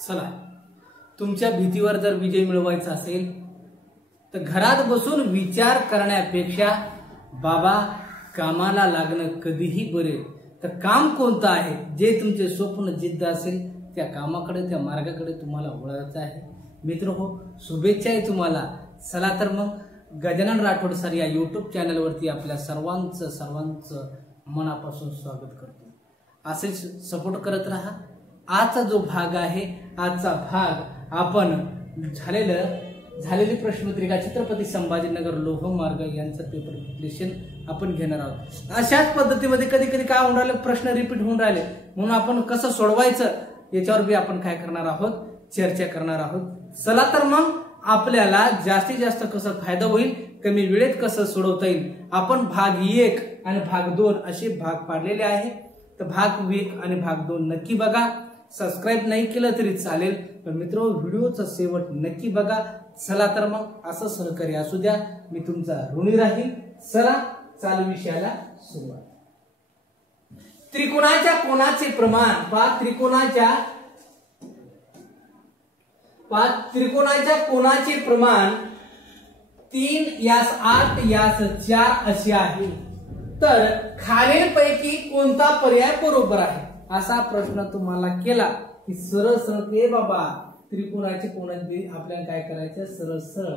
चला, तुमच्या भीतीवर जर विजय मिळवायचा असेल तर घरात बसून विचार करण्यापेक्षा बाबा कामाला लागणं कधीही बरे. तर काम कोणतं आहे जे तुमचे स्वप्न जिद्द असेल त्या कामाकडे, त्या मार्गाकडे तुम्हाला वळायचं आहे. मित्र हो, शुभेच्छा आहे तुम्हाला. चला तर मग गजानन राठोड सर या युट्यूब चॅनलवरती आपल्या सर्वांचं मनापासून स्वागत करतो. असेच सपोर्ट करत राहा. आजचा जो भाग आहे, आजचा भाग आपण झालेली प्रश्नपत्रिका छत्रपती संभाजीनगर लोहमार्ग यांचं पेपर प्रिपरेशन आपण घेणार आहोत. अशाच पद्धतीमध्ये कधी कधी काय होऊन राहिले, प्रश्न रिपीट होऊन राहिले, म्हणून आपण कसं सोडवायचं याच्यावर बी आपण काय करणार आहोत, चर्चा करणार आहोत. चला तर मग आपल्याला जास्तीत जास्त कसं फायदा होईल, कमी वेळेत कसं सोडवता येईल, आपण भाग 1 आणि भाग 2 असे भाग पाडलेले आहे. तर भाग 1 आणि भाग 2 नक्की बघा. सबस्क्राईब नाही केलं तरी चालेल, पण मित्र व्हिडिओचा शेवट नक्की बघा. चला तर मग असं सहकार्य असू द्या, मी तुमचा ऋणी राहील. चला चालू विषयाला सुरुवात. त्रिकोणाच्या कोनाचे प्रमाण त्रिकोणाच्या कोनाचे प्रमाण 3 यास 8 यास 4 असे आहे. तर खालीलपैकी कोणता पर्याय बरोबर आहे असा प्रश्न तुम्हाला केला की सरळ सरळ बाबा त्रिकोणाचे कोन आपल्याला काय करायचं, सरळ सरळ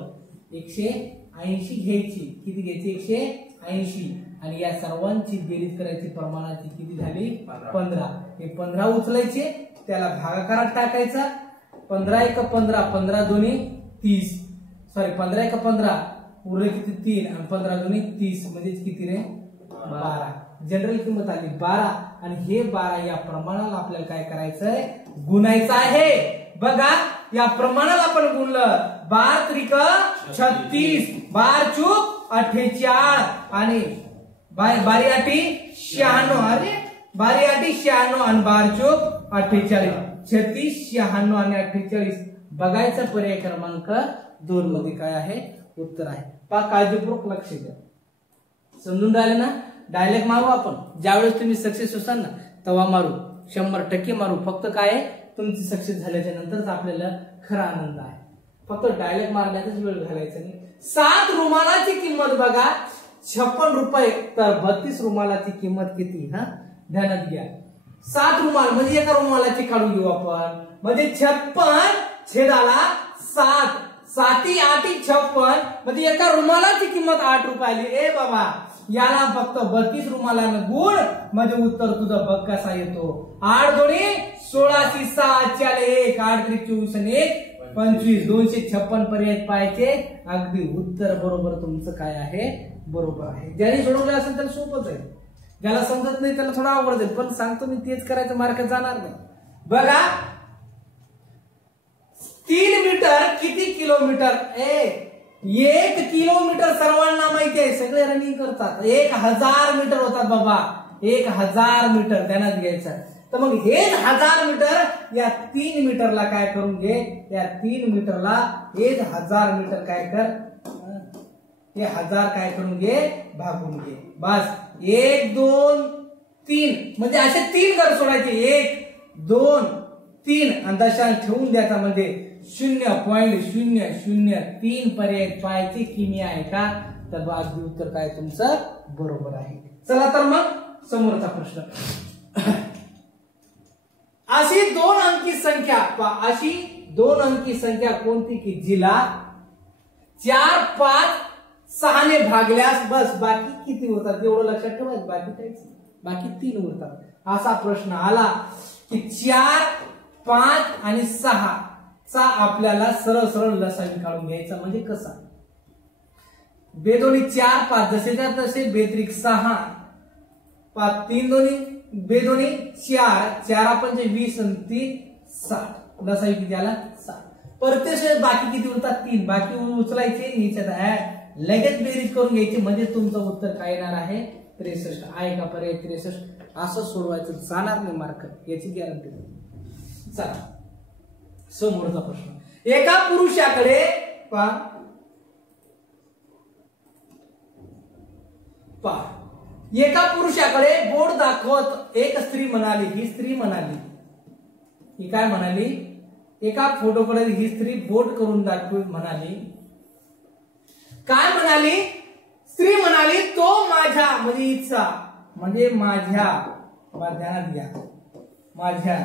180 घ्यायची. किती घ्यायची? 180. आणि या सर्वांची बेरीज करायची. प्रमाणाची किती झाली? 15. हे 15 उचलायचे, त्याला भागाकारात टाकायचा. 15 × 15, 15 × 2 = 30. सॉरी 15 × 15 उरले किती? 3. आणि 15 × 2 = 30. म्हणजे किती रे? 12. जनरल किंमत आली 12. आणि हे 12 या प्रमाणाला आपल्याला काय करायचंय? गुणायचं आहे. बघा, या प्रमाणाला आपण गुणलं. 12 त्रिक 36, 12 चूक 48 आणि 12 आठी 96. अरे 12 आठी 96 आणि 12 चूक 48. 36, 96 आणि 48. बघायचा पर्याय क्रमांक 2 मध्ये काय आहे? उत्तर आहे. पहा, काळजीपूर्वक लक्ष द्या. समजून राहिले ना? डायलेक्ट मारू आपण. ज्यावेळेस तुम्ही सक्सेस असाल ना तेव्हा मारू, 100% मारू. फक्त काय आहे, तुमची सक्सेस झाल्याच्या नंतरच आपल्याला खरा आनंद आहे. फक्त डायलेक्ट मारण्यातच वेळ घालायचा नाही. 7 रुमालाची किंमत बघा 56 रुपये. तर 32 रुमालाची किंमत किती? ध्यानात घ्या. 7 रुमाल म्हणजे एका रुमालाची काढून घेऊ आपण. म्हणजे 56/7. 7 8 56 म्हणजे एका रुमालाची किंमत 8 रुपये आली. ए बाबा, याला फक्त 32 रुमालानं गुण म्हणजे उत्तर तुझं बघ कसा येतो. 8 2 16 6 4 1 8 3 24 आणि 1 25. 256 पर्याय पाहिजे. अगदी उत्तर बरोबर तुमचं काय आहे? बरोबर आहे. ज्याने सोडवलं असेल त्याला सोपंच आहे. ज्याला समजत नाही त्याला थोडा अवघड जाईल, पण सांगतो मी तेच करायचं, मार्क जाणार नाही. बघा, 3 मीटर किती किलोमीटर? 1 किलोमीटर सर्वांना माहिती आहे, सगळे रनिंग करतात. 1000 मीटर होतात बाबा. 1000 मीटर ध्यानात घ्यायचं. तर मग हे 1000 मीटर या 3 मीटरला काय करून घे, या 3 मीटरला 1000 मीटर काय कर, हे 1000 काय करून घे, भागून घे. बस 1 2 3 म्हणजे असे 3 घर सोडायचे. 1 2 3 आणि दशांश ठेवून द्यायचा. म्हणजे 0.003 पर्याय पाहायचे किमी आहे का? तर अगदी उत्तर काय तुमचं बरोबर आहे. चला तर मग समोरचा प्रश्न. अशी 2 अंकी संख्या कोणती की जिला 4 5 6 ने भागल्यास बस बाकी किती होतात एवढं लक्षात ठेवायचं. बाकी काहीच नाही, बाकी 3 होतात. असा प्रश्न आला की 4 5 आणि 6 चा आपल्याला सरळ सरळ लसावी काढून घ्यायचा. म्हणजे कसा? बेदोनी 4 5 जसे त्या तसे, बेत्रिक 6 5 3 दोन्ही, बेदोनी 4 4 पंचे 20 आणि 3 60. लसावी किती आला? 60. परत बाकी किती उरतात? 3. बाकी उचलायचे, याच्यात लगेच बेरीज करून घ्यायची. म्हणजे तुमचं उत्तर काय येणार आहे? 63 आहे का पर्याय? 63. असं सोडवायचं, जाणार नाही मार्क, याची गॅरंटी. चला समोरचा प्रश्न. एका पुरुषाकडे एका पुरुषाकडे बोट दाखवत एक स्त्री म्हणाली, ही स्त्री म्हणाली, ही काय म्हणाली? एका फोटोकडे ही स्त्री बोट करून दाखवून म्हणाली, काय म्हणाली? स्त्री म्हणाली, तो माझ्या म्हणजे इच्छा म्हणजे माझ्या, ध्यानात घ्या, माझ्या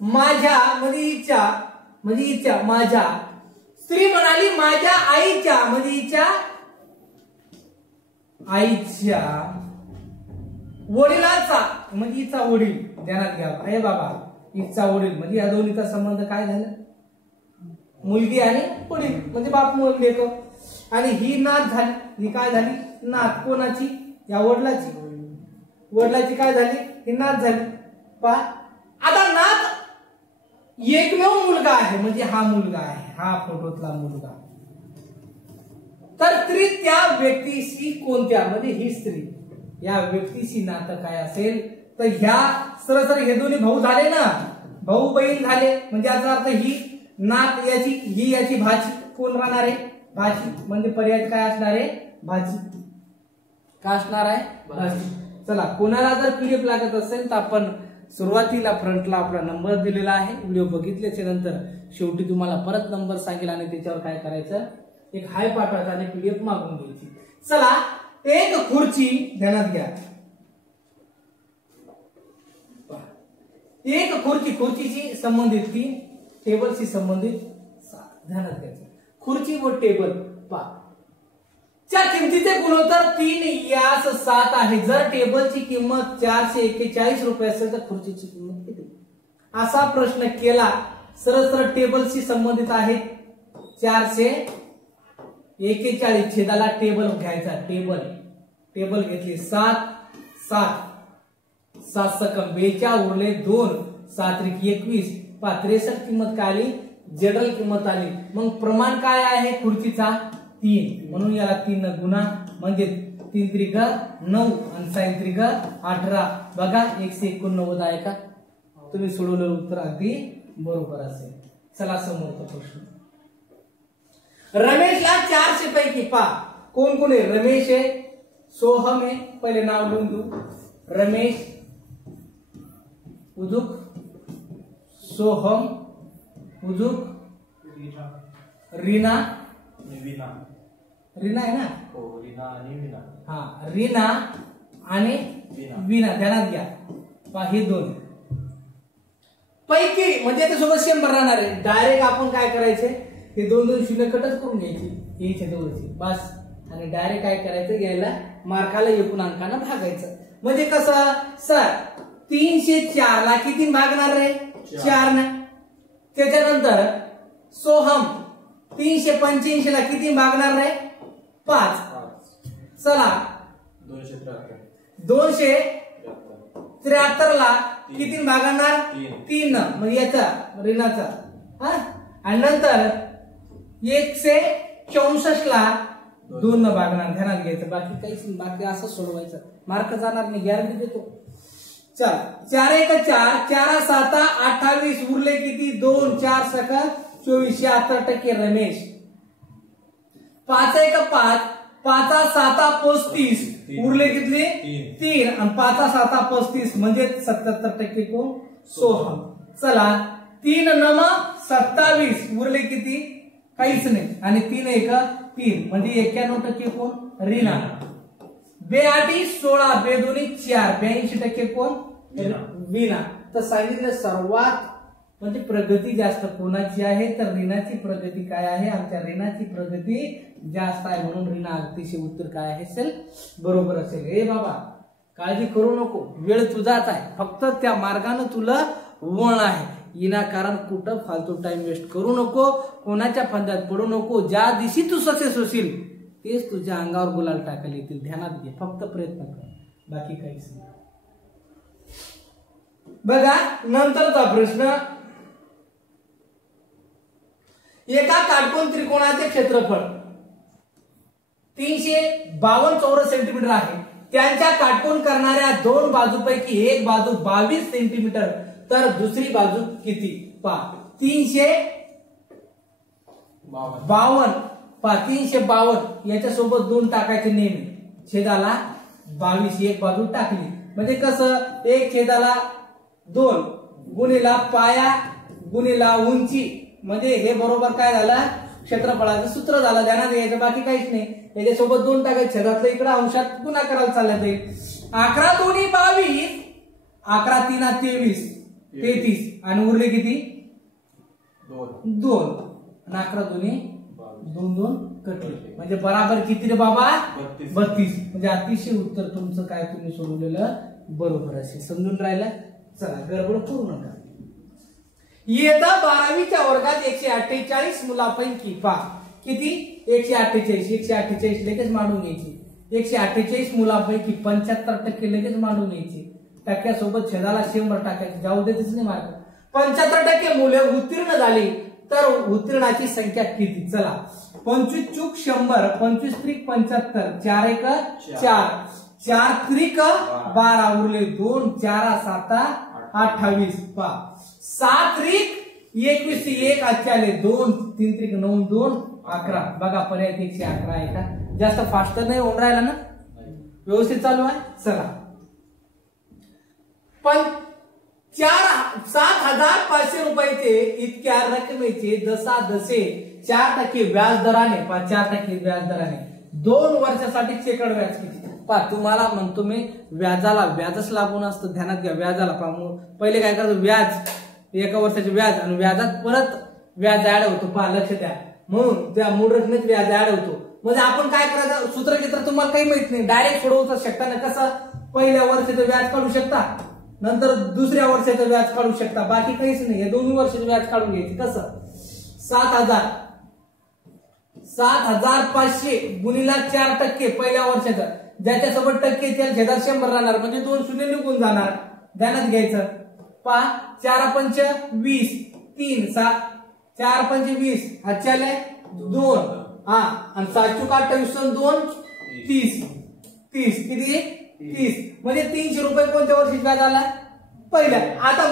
म्हणजे इच्छा माझ्या. स्त्री म्हणाली माझ्या आईच्या म्हणजे आईच्या वडिलाचा म्हणजे हिचा वडील. ध्यानात घ्या अरे बाबा, हिचा वडील म्हणजे या दोन्हीचा संबंध काय झाला? मुलगी आणि वडील म्हणजे बाप मुलगी येतो. आणि ही नात झाली, ही काय झाली? नात. कोणाची? या वडिलाची काय झाली? ही नात झाली. पहा आता नात एकमेव मुलगा आहे म्हणजे हा मुलगा आहे, हा फोटोतला मुलगा. तर स्त्री त्या व्यक्तीशी कोणत्या म्हणजे ही स्त्री या व्यक्तीशी नातं काय असेल तर ह्या सरळ हे दोन्ही भाऊ झाले ना, भाऊ बहीण झाले म्हणजे याचा अर्थ ही नात याची, ही याची भाची. कोण राहणार आहे? भाची. म्हणजे पर्याय काय असणार आहे? भाची. काय असणार आहे? भाची. चला, कोणाला जर पीडीएफ लागत असेल तर आपण सुरुवातीला फ्रंटला आपला नंबर दिलेला आहे. व्हिडिओ बघितल्याच्या नंतर शेवटी तुम्हाला परत नंबर सांगेल आणि त्याच्यावर काय करायचं? एक हाय पाठवायचा आणि पीडीएफ मागून घ्यायची. चला, एक खुर्ची. ध्यानात घ्या, एक खुर्चीची संबंधित 3, टेबलशी संबंधित 7. ध्यानात घ्यायचं, खुर्ची व टेबल च्या किमतीचे गुणोत्तर 3:7 आहे. जर टेबलची किंमत 441 रुपये असेल तर खुर्चीची किंमत किती? असा प्रश्न केला. सरळ टेबलशी संबंधित आहे 441 छेदाला टेबल घ्यायचा. टेबल घेतली 7 सकम 42 उरले 2 7 21 63 किंमत काय आली? जनरल किंमत आली. मग प्रमाण काय आहे खुर्चीचा? 3. म्हणून याला 3 न गुणा म्हणजे 3 त्रिक 9 आणि 6 त्रिक 18. बघा 189 आहे का? तुम्ही सोडवलेलं उत्तर अगदी बरोबर असेल. चला समोरचा प्रश्न. रमेशला 400 पैकी कोण कोण आहे? रमेश आहे, सोहम आहे. पहिले नाव लिहून घेऊ. रमेश, उजुक, सोहम, उजुक, रीना आहे ना? हो, रीना आणि विना. हा, रीना आणि विना. ध्यानात घ्या, हे 2 पैकी म्हणजे त्याच्यासोबत 100 राहणार आहे. डायरेक्ट आपण काय करायचे? हे 2 शून्य कटच करून घ्यायची, यायचे दोनची बस. आणि डायरेक्ट काय करायचं? यायला मार्काला एकूण अंकानं भागायचं. म्हणजे कसं सर 304 ला किती भागणार रे? 4 ना. त्याच्यानंतर सोहम 385 ला किती भागणार रे? 5. चला 273 ला किती भागणार? 3. म्हणजे याचा ऋणाचा. आणि नंतर 164 ला 2 न भागणार. ध्यानात घ्यायचं, बाकी काहीच बाकी असं सोडवायचं, मार्क जाणार नाही, गॅरंटी देतो. चल 4 1 4 4 7 28 उरले किती? 2 4 सका 24 76% रमेश. 5 1 5 5 7 35 उरले किती? 3 आणि 5 7 35 म्हणजे 77% कोण? सोहम. चला 3 9 27 उरले किती? काहीच नाही. आणि 3 1 3 म्हणजे 91% कोण? रीना. 2 8 16 2 2 4 82% कोण? विना. तर सांगितलं सर्वात म्हणजे प्रगती जास्त कोणाची आहे? तर रीनाची प्रगती काय आहे? आमच्या रीनाची प्रगती जास्त आहे, म्हणून रीना अतिशय उत्तर काय आहे असेल? बरोबर असेल. हे बाबा काळजी करू नको, वेळ तुझाच आहे, फक्त त्या मार्गाने तुला वळण आहे. विनाकारण कुठं फालतू टाइम वेस्ट करू नको, कोणाच्या फंद्यात पडू नको. ज्या दिवशी तू सक्सेस होशील तेच तुझ्या अंगावर गुलाल टाकायला येतील. ध्यानात घे, फक्त प्रयत्न कर, बाकी काहीच नाही. बघा नंतरचा प्रश्न. एका काटकोन त्रिकोणाचे क्षेत्रफळ 352 चौरस सेंटीमीटर आहे. त्यांच्या काटकोन करणाऱ्या 2 बाजूपैकी एक बाजू 22 सेंटीमीटर तर दुसरी बाजू किती? 352 352 याच्यासोबत 2 टाकायचे नेहमी. छेदाला 22 एक बाजू टाकली म्हणजे कसं? एक छेदाला 2 गुणिला पाया गुणिला उंची, म्हणजे हे बरोबर काय झालं, क्षेत्रफळाचं सूत्र झालं. ध्यानात घ्यायचं, बाकी काहीच नाही. याच्यासोबत 2 टाकायचं, छेदातलं इकडे अंशात गुणा करायला चाललं जाईल. 11 2 22, 11 3 23, 33 आणि उरले किती 2 आणि 11 2 2 2 कटले, म्हणजे बराबर किती रे बाबा 32. म्हणजे अतिशय उत्तर तुमचं काय तुम्ही सोडवलेलं बरोबर असेल. समजून राहिलं. चला गडबड करू नका. इयत्ता 12वीच्या वर्गात 148 मुलांपैकी किती 148 लगेच मांडून घ्यायची. 148 मुलांपैकी 75% लगेच मांडून घ्यायची. टक्क्यासोबत छेदाला 100 टाकायचे, जाऊ देतच नाही मार्क. 75% मुले उत्तीर्ण झाली तर उत्तीर्णाची संख्या किती. चला 25 चूक 100, 25 त्रिक 75, 4 1 4, 4 त्रिक 12 उरले 2, 4 7 28, 7 त्रिक 21 1 आले 2, 3 त्रिक 9 2 11. बघा पर्याय 111 आहे का. जास्त फास्ट नाही होऊन राहिला ना, व्यवस्थित चालू आहे. चला पण 7,500 रुपयाचे इतक्या रकमेचे जसे 4% व्याज दराने 4% व्याज दराने 2 वर्षासाठी चेकड व्याज किती. तुम्हाला म्हणतो मी व्याजच लागून असतं. ध्यानात घ्या. व्याजाला पहिले काय करतो, व्याज 1 वर्षाचे व्याज आणि व्याजात परत व्याज ऍड होतो. लक्ष द्या. म्हणून त्या मूळ रकमेत व्याज ऍड होतो. म्हणजे आपण काय करायचं, सूत्र तुम्हाला काही माहित नाही, डायरेक्ट सोडवू शकता ना. कसं पहिल्या वर्षाचं व्याज काढू शकता, नंतर दुसऱ्या वर्षाचं व्याज काढू शकता, बाकी काहीच नाही. हे 2 वर्षाचं व्याज काढून घ्यायचं. कसं 7,500 गुणिला 4% पहिल्या वर्षाचं, ज्याच्यासोबत टक्के त्याला छेदात 100 राहणार, म्हणजे 2 शून्य निघून जाणार. ध्यानात घ्यायचं. 4 पंच 20, 3 4 पंच 20, हातच्याले 2 आणि 7 चूक 28 2 30 किती 30, म्हणजे 300 रुपये कोणत्या वर्षी व्याज आला पहिल्या. आता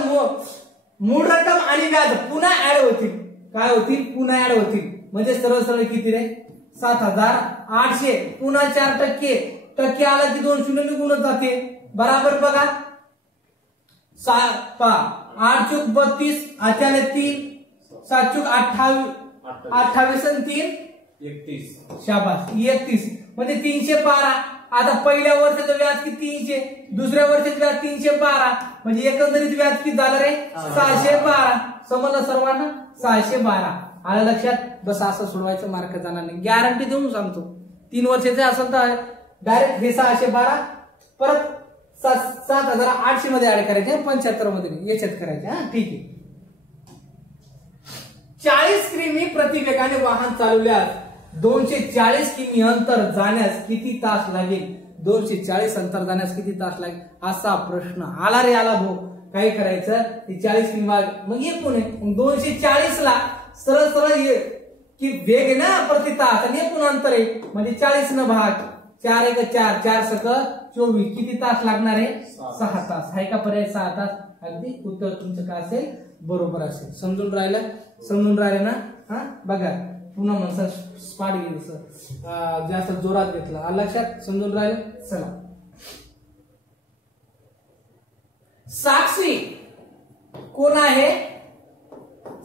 मूळ रक्कम आणि व्याज पुन्हा ऍड होतील. काय होतील, पुन्हा ऍड होतील. म्हणजे सरळ सरळ किती रे 7,800 पुन्हा 4% टक्के आला की 2 शून्य निघूनच जाते. बराबर बघा 8 चूक 32 आच्याले 3, 7 चूक 28 आणि 3 31, शाबास 31, म्हणजे 312. आता पहिल्या वर्षाचं व्याज किती 300, दुसऱ्या वर्षाचं व्याज 312, म्हणजे एकंदरीत व्याज किती झालं रे 612. समजलं सर्वांना. 612 आलं लक्षात. बस असं सोडवायचं, मार्क जाणार नाही. गॅरंटी देऊन सांगतो. 3 वर्षाचे असेल तर डायरेक्ट हे 612 परत 7,800 मध्ये ऍड करायचे, 75 मध्ये याच्यात करायचे. ठीक आहे. 40 किमी प्रति वेगाने वाहन चालवल्यास 240 किमी अंतर जाण्यास किती तास लागेल. 240 अंतर जाण्यास किती तास लागेल असा प्रश्न आला रे आला भाऊ. काय करायचं, 40 किमी मग एकूण आहे. 240 ला सरळ सरळ की वेग आहे ना प्रति तास आणि एकूण अंतर आहे, म्हणजे 40 न भाग 4 1 4, 4 सक 24, किती तास लागणार आहे 6 तास. आहे का पर्याय 6 तास. अगदी उत्तर तुमचं काय असेल बरोबर असेल. समजून राहिलं ना. बघा पुन्हा म्हणसा स्पाट गेलं, जास्त जोरात घेतला. लक्षात. समजून राहिलं. चला साक्षी कोण आहे.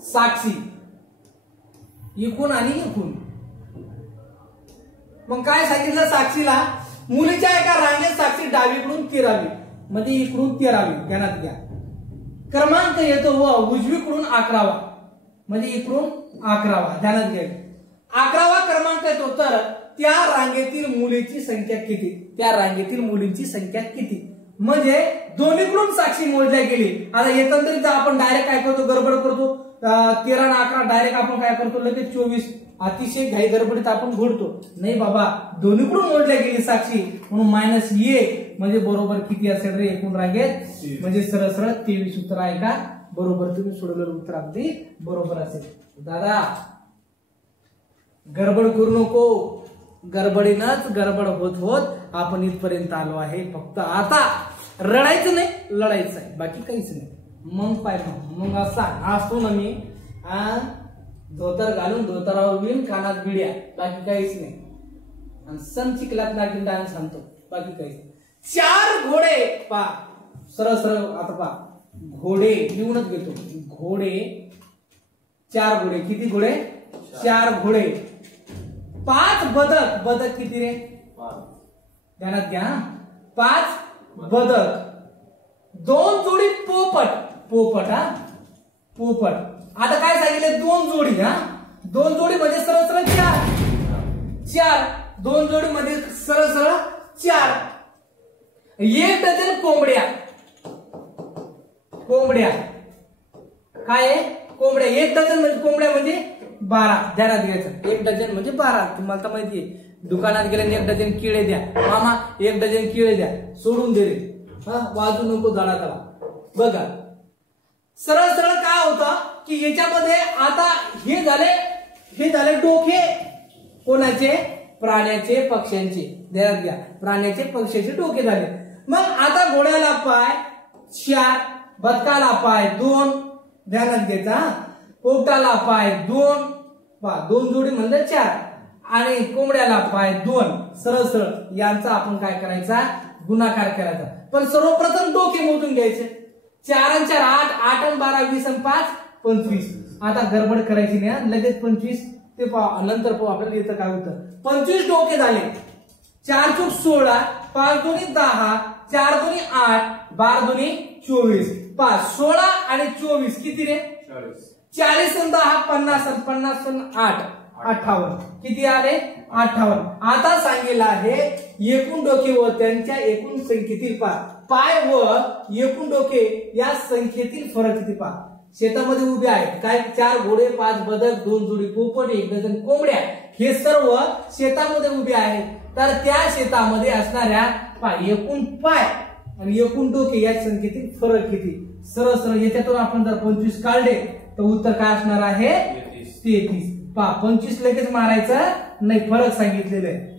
साक्षी इकून आणि इकून. मग काय सांगितलं, साक्षीला मुलीच्या एका रांगेत साक्षी डावीकडून 13वी, म्हणजे इकडून 13वी. ध्यानात घ्या. क्रमांक येतो व उजवीकडून 11वा, म्हणजे इकडून 11वा. ध्यानात घ्या. 11वा क्रमांक येतो तर त्या रांगेतील मुलीची संख्या किती. त्या रांगेतील मुलींची संख्या किती, म्हणजे दोन्हीकडून साक्षी मोजल्या गेली. आता एकंदरीत आपण डायरेक्ट काय करतो, गडबड करतो. 13 आणि 11 डायरेक्ट आपण काय करतो, लगेच 24. अतिशय घाई गडबडीत आपण घोडतो. नाही बाबा, दोन्हीकडून मोजल्या गेली साक्षी, म्हणून -1 म्हणजे बरोबर किती असेल रे एकूण रांगेत, म्हणजे सरळ सरळ 23 उत्तर आहे का बरोबर. तुम्ही सोडवलेलं उत्तर अगदी बरोबर असेल. दादा गडबड करू नको. गडबडीनच गडबड होत होत आपण इथपर्यंत आलो आहे. फक्त आता रडायचं नाही, लढायचं आहे, बाकी काहीच नाही. मग पाहिजे मग असा असतो ना मी, धोतर घालून धोतरावर विण, कानात बिड्या, बाकी काहीच नाही. आणि सण चिखलात नागिन डान्स सांगतो, बाकी काहीच नाही. 4 घोडे पा सरळ सरळ. आता पा घोडे लिहूनच घेतो, घोडे 4 घोडे, किती घोडे 4 घोडे, 5 बदक, बदक किती रे 5, ध्यानात घ्या 5 बदक, 2 जोडी पोपट, पोपट हा पोपट, आता काय सांगितले 2 जोडी हा, 2 जोडी म्हणजे सरळ सरळ 4, 2 जोडी मध्ये सरळ सरळ 4, 1 डझन कोंबड्या, कोंबड्या काय आहे कोंबड्या, 1 डझन म्हणजे कोंबड्या म्हणजे 12, ध्यानात घ्यायचं 1 डझन म्हणजे 12, तुम्हाला तर माहितीये दुकानात गेल्याने 1 डझन केळे द्या, मामा 1 डझन केळे द्या, सोडून दे रे हा, वाजू नको झाडा त्याला. बघा सरळ सरळ काय होतं की याच्यामध्ये आता हे झाले डोके कोणाचे, प्राण्याचे पक्ष्यांचे, ध्यानात घ्या प्राण्याचे पक्ष्याचे डोके झाले. मग आता घोड्याला पाय 4, बदकाला पाय 2, ध्यानात घ्यायचा, पोपटाला पाय 2, 2 जोडी म्हणजे 4, आणि कोंबड्याला पाय 2, सरळ सरळ यांचा आपण काय करायचा गुणाकार करायचा. पण सर्वप्रथम डोके मोजून घ्यायचे, 4 आणि 4 8, 8 आणि 12 20 आणि 5 25. आता गडबड करायची नाही, लगेच 25 ते नंतर आपल्याला येतं काय होतं. 25 डोके झाले, 4 चूक 16, 5 दोन्ही 10, 4 दोन्ही 8, 12 दोन्ही 24, 16 आणि 24 किती रे 40 आणि 10 50 आणि 50 आणि 8 58, किती आले 58. आता सांगितलं आहे एकूण डोके व त्यांच्या एकूण संख्येतील पाय व एकूण डोके या संख्येतील फरक किती पहा. शेतामध्ये उभे आहेत काय 4 घोडे, 5 बदक, 2 जोडी पोपट, 1 डझन कोंबड्या, हे सर्व शेतामध्ये उभे आहेत. तर त्या शेतामध्ये असणाऱ्या एकूण पाय आणि एकूण डोके या संख्येतील फरक किती. सरळ सरळ याच्यातून आपण जर 25 काढले तर उत्तर काय असणार आहे 33. 25 लगेच मारायचं नाही, फरक सांगितलेलं आहे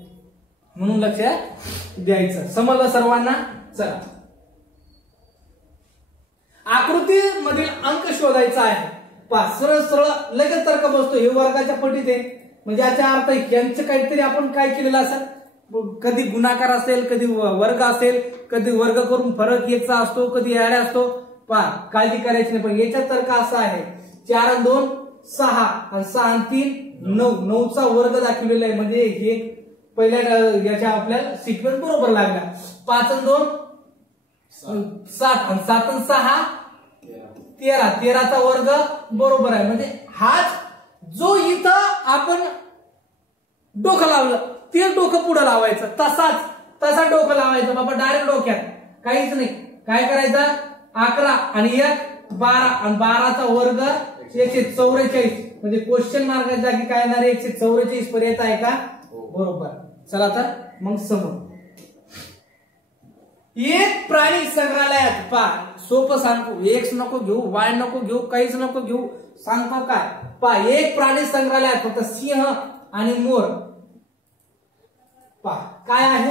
म्हणून लक्षात द्यायचं. समजलं सर्वांना. चला आकृती मधील अंक शोधायचा आहे. सरळ सरळ लगेच तर्क बसतो, हे वर्गाच्या पटीत आहे म्हणजे याचा अर्थ यांचं काहीतरी आपण काय केलेलं असेल, कधी गुणाकार असेल, कधी वर्ग असेल, कधी वर्ग करून फरक याचा असतो, कधी ऍड असतो. काळजी करायची नाही. पण याचा तर्क असा आहे 4 आणि 2 6 आणि 6 आणि 3 9, 9चा वर्ग दाखवलेला आहे म्हणजे हे पहिल्या याच्या आपल्याला सिक्वेन्स बरोबर लागला. 5 आणि 2 7 आणि 7 आणि 6 13, 13चा वर्ग बरोबर आहे म्हणजे हाच जो इथं आपण डोकं लावलं ते डोकं पुढे लावायचं, तसा डोकं लावायचं बाबा डायरेक्ट डोक्यात काहीच नाही. काय करायचं 11 आणि 1 12 आणि 12चा वर्ग 144 म्हणजे क्वेश्चन मार्क जागी काय येणार 144 पर्यंत आहे का बरोबर. चला तर मग समोर एक प्राणी संग्रहालयात सोपं सांगतो, एक्स नको घेऊ, वाय नको घेऊ, काहीच नको घेऊ, सांगतो काय एक प्राणी संग्रहालयात फक्त सिंह आणि मोर. काय आहे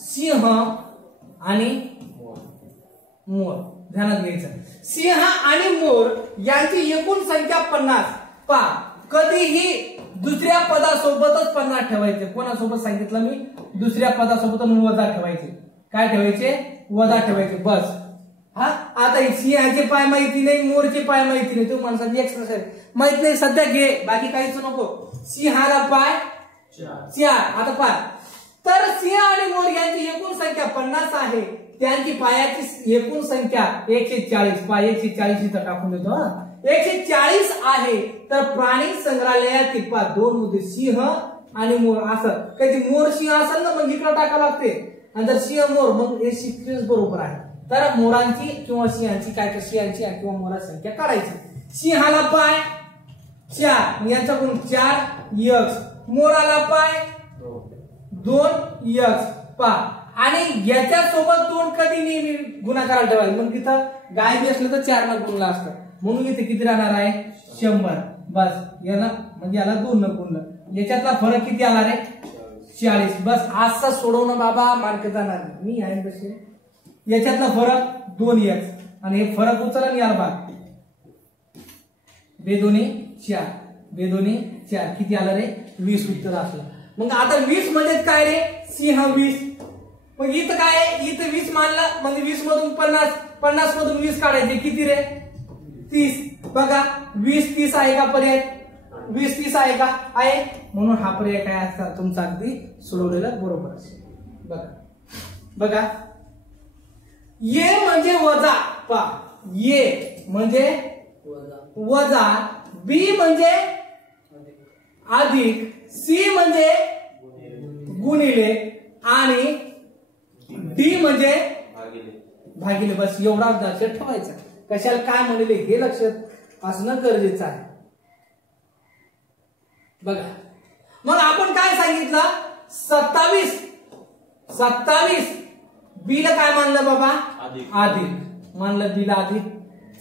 सिंह आणि मोर, ध्यानात घ्यायचं. सिंह आणि मोर यांची एकूण संख्या 50. कधीही दुसऱ्या पदासोबतच 50 ठेवायचे. कोणासोबत सांगितलं मी दुसऱ्या पदासोबत वजा ठेवायचे. काय ठेवायचे वजा ठेवायचे बस. आता सिंहाचे पाय माहिती नाही, मोरचे पाय माहिती नाही, तो माणसाची एक्सप्रेस माहित नाही सध्या घे, बाकी काहीच नको. सिंहाला पाय 4. आता तर सिंह आणि मोर यांची एकूण संख्या 50 आहे. त्यांची पायाची एकूण संख्या 140. 140 इथं टाकून देतो 140 आहे. तर प्राणी संग्रहालयातील 2 मुद्दे सिंह आणि मोर असं कधी मोर सिंह असेल ना मग इकडे टाकावं लागते, आणि जर सिंह मोर मग हे सिक्वेन्स बरोबर आहे. तर मोरांची किंवा सिंहांची काय सिंहांची किंवा मोराची संख्या काढायची. सिंहाला पाय 4 यांचा गुण 4 x, मोराला पाय 2 x आणि याच्या सोबत 2 कधी नेहमी गुणाकाराला ठेवायचं. मग तिथं गाय बी असलं तर 4 न गुणला असतं म्हणून इथे किती राहणार आहे 100 बस. याला म्हणजे याला 2 न गुणलं, याच्यातला फरक किती आला रे 40 बस. असं सोडवणं बाबा मार्क जाणार मी आहे तसे. याच्यातला फरक 2x आणि हे फरक उचला आणि याला भाग 2 2 4 2 2 4 किती आलं रे 20 उत्तर असलं. मग आता 20 म्हणजे काय रे सिंह 20. मग इथं काय इथं 20 मानलं म्हणजे 20 मधून 50 50 मधून 20 काढायचे, किती रे? 30. बघा 20 30 आहे का पर्याय? 20 30 आहे का? आहे. म्हणून हा पर्याय काय असतात तुमचा अगदी सोडवलेला बरोबर असेल. बघा बघा, ये म्हणजे वजा, पा ये म्हणजे वजा, बी म्हणजे अधिक, सी म्हणजे गुणिले आणि डी म्हणजे भागिले. बस एवढा लक्षात ठेवायचा. कशाला काय म्हणले हे लक्षात असणं गरजेचं आहे. बघा मग आपण काय सांगितलं? 27 बीला काय मानलं बाबा? अधिक मानलं. बीला अधिक.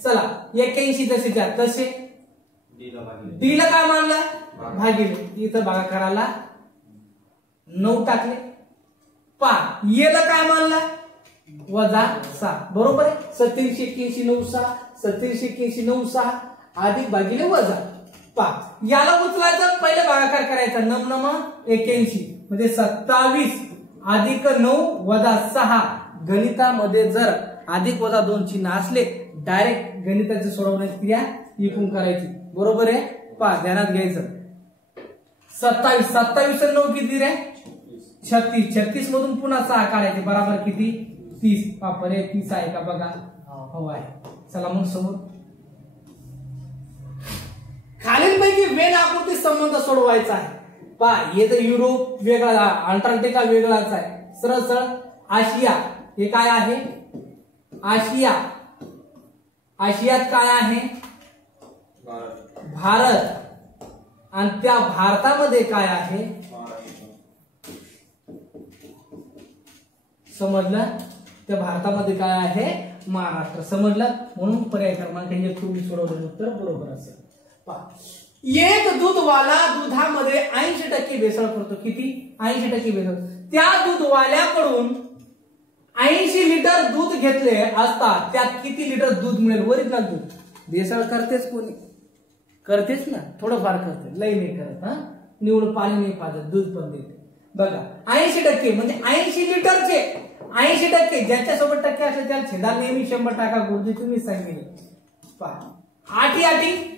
चला 81 जसे त्या तसे डीला काय मानलं? भागिले. इथं बघा करायला 9 टाकले. पा येला काय मानलं? वजा 6. बरोबर आहे. 37 81 9 6, 37 81 9 6 अधिक भागिले वजा. पा याला उचलायचं, पहिले भागाकार करायचा. 9 9 81 म्हणजे 27 अधिक 9 वजा 6. गणितामध्ये जर अधिक वजा 2 चिन्ह असले डायरेक्ट गणिताची सोडवण्याची क्रिया इकून करायची. बरोबर आहे. पा ध्यानात घ्यायचं. 27 27 9 किती रे? 36. 36 मधून पुन्हा 6 काढायचे, बरोबर किती? 30. पा पर्याय 30 आहे का? बघा हो आहे. चला मग समोर खालीलपैकी वेन आकृती संबंध सोडवायचा आहे. पा हे तर युरोप वेगळा, अंटार्क्टिका वेगळाच आहे. सरळ सरळ आशिया हे काय आहे? आशिया. आशियात काय आहे? भारत. आणि त्या भारतामध्ये काय आहे? समजलं? त्या भारतामध्ये काय आहे? महाराष्ट्र. समजलं? म्हणून पर्याय क्रमांक 1 तुम्ही सोडवलेलं उत्तर बरोबर असेल. एक दूधवाला दुधामध्ये 80% भेसळ करतो. किती? 80% भेसळ. त्या दूधवाल्याकडून 80 लिटर दूध घेतले असता त्यात किती लिटर दूध मिळेल? ओरिजिनल दूध. भेसळ करतेच कोणी? करतेच ना, थोडंफार करते, लई नाही करत. निवड पाणी नाही पाजत, दूध पण देते. बघा 80% म्हणजे 80 लिटरचे 80%. ज्याच्यासोबत टक्के असले त्याला छेदा नेहमी 100 टाका. गुरुजी तुम्ही सांगितले. पहा 8 8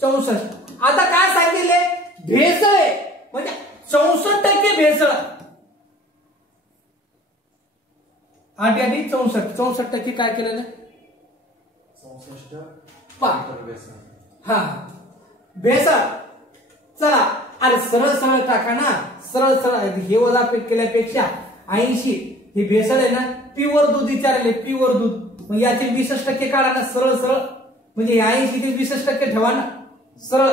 64. आता काय सांगितले? भेसळ म्हणजे 64% भेसळ. 8 8 64. 64% काय केलेलं? 64 हा भेसळ. चला अरे सरळ सरळ टाका ना. सरळ सरळ हे वजा केल्यापेक्षा 80 हे भेसळ आहे ना. प्युअर दूध विचारले, प्युअर दूध. मग याचे 20% काढा ना. सरळ सरळ म्हणजे 80 ते 20% ठेवा ना सरळ.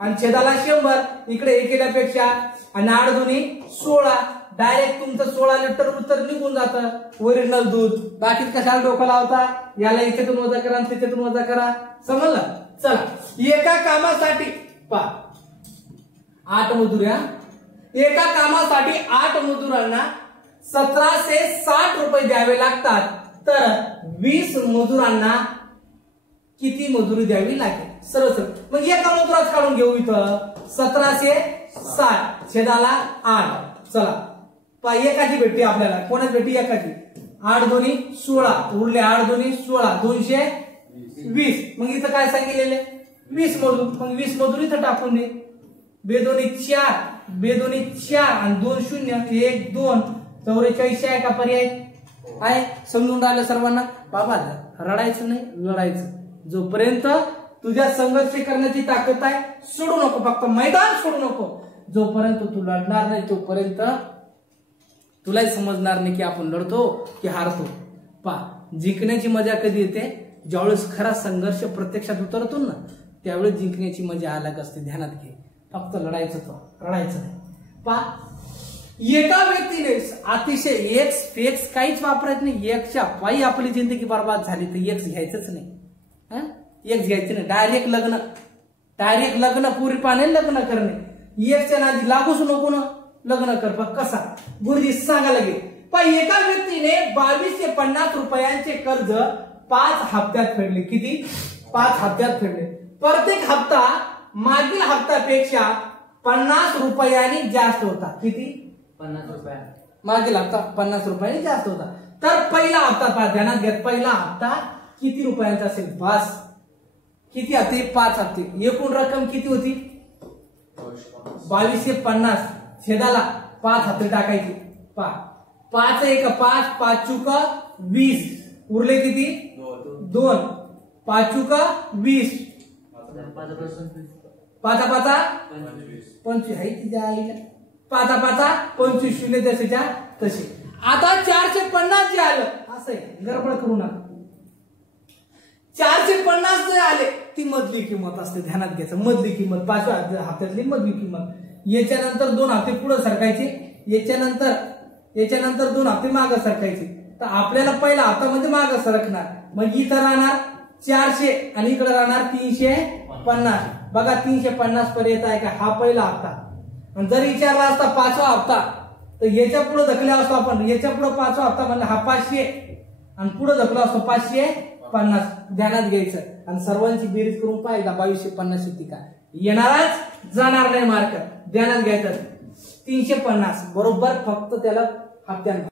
आणि छेदाला 100. इकडे हे केल्यापेक्षा आणि 8 दुनी 16. डायरेक्ट तुमचं 16 लिटर उत्तर निघून जातं. ओरिजिनल दूध. बाकी कशाला डोकं लावता? याला इथेतून वजा करा आणि तिथेतून वजा करा. समजलं? चला एका कामासाठी पा 8 मजुऱ्या. एका कामासाठी 8 मजुरांना 1760 रुपये द्यावे लागतात. तर 20 मजुरांना किती मजुरी द्यावी लागेल? सरळ सरळ मग एका मजुराच काढून घेऊ. इथं 1760 छेदाला 8. चला पा एकाची भेटते आपल्याला. कोणाची भेटते? एकाची. 8 दोन्ही 16 उरले. 8 दोन्ही 16 220. मग इथं काय सांगितलेले? 20 मजूर. मग 20 मजूर इथं टाकून दे. बेदोनी 4 बेदोनी 4 आणि 2 0 1 2 44 आहे का पर्याय? आहे. समजून राहिलं सर्वांना? बाबा रडायचं नाही, लढायचं. जोपर्यंत तुझ्या संघर्ष करण्याची ताकद आहे सोडू नको. फक्त मैदान सोडू नको. जोपर्यंत तू लढणार नाही तोपर्यंत तुलाही समजणार नाही की आपण लढतो की हारतो. पा जिंकण्याची मजा कधी येते? ज्यावेळेस खरा संघर्ष प्रत्यक्षात उतरतो ना त्यावेळेस जिंकण्याची मजा अलग असते. ध्यानात घे. फक्त लढायचं, तो रडायचं नाही. पा एका व्यक्तीने अतिशय एक्स काहीच वापरायच नाही. एक्सच्या पायी आपली जिंदगी बर्बाद झाली तर एक्स घ्यायचंच नाही. एक्स घ्यायचं नाही. डायरेक्ट लग्न पुरी पाने लग्न करणे. एक्सच्या नादी लागूच नको ना. लग्न कर. कसा? गुरुजी सांगा लगे. पण एका व्यक्तीने 2250 रुपयांचे कर्ज 5 हप्त्यात फेडले. किती? 5 हप्त्यात फेडले. प्रत्येक हप्ता मागील हप्त्यापेक्षा 50 रुपयांनी जास्त होता. किती? 50 रुपये. मागील हप्ता 50 रुपयांनी जास्त होता. तर पहिला हप्ता पहा, ध्यानात घ्या, पहिला हप्ता किती रुपयांचा असेल? 5. किती हप्ते? 5 हप्ते. एकूण रक्कम किती होती? 2250. छेदाला 5 हप्ते टाकायचे. 5 एक 5, 5 चुक 20, उरले किती? 2. 5 चुक 20, 5 25 आहे तिच्या आईला. 5 25, 0 जसेच्या तसे. आता 450 जे आलं, असं आहे, गडबड करू नका. 450 जे आले ती मधली किंमत असते, ध्यानात घ्यायचं. मधली किंमत 5व्या हप्त्यातली मधली किंमत. याच्यानंतर 2 हप्ते पुढे सरकायचे, याच्यानंतर 2 हप्ते मागे सरकायचे. तर आपल्याला पहिला हप्ता म्हणजे मागे सरकणार. मग इथं राहणार 400 आणि इकडे राहणार 350. बघा 350 पर्यंत आहे का? हा पहिला हप्ता. आणि जर विचारला असता 5वा हप्ता, तर याच्या पुढे धकल्या असतो आपण. याच्या पुढे 5वा हप्ता म्हणजे हा 500 आणि पुढे धकला असतो 550. ध्यानात घ्यायचं. आणि सर्वांची बेरीज करून पाहिजे 2250 येते का? येणारच, जाणार नाही मार्क. ध्यानात घ्यायचं. 350 बरोबर, फक्त त्याला हप्त्यानं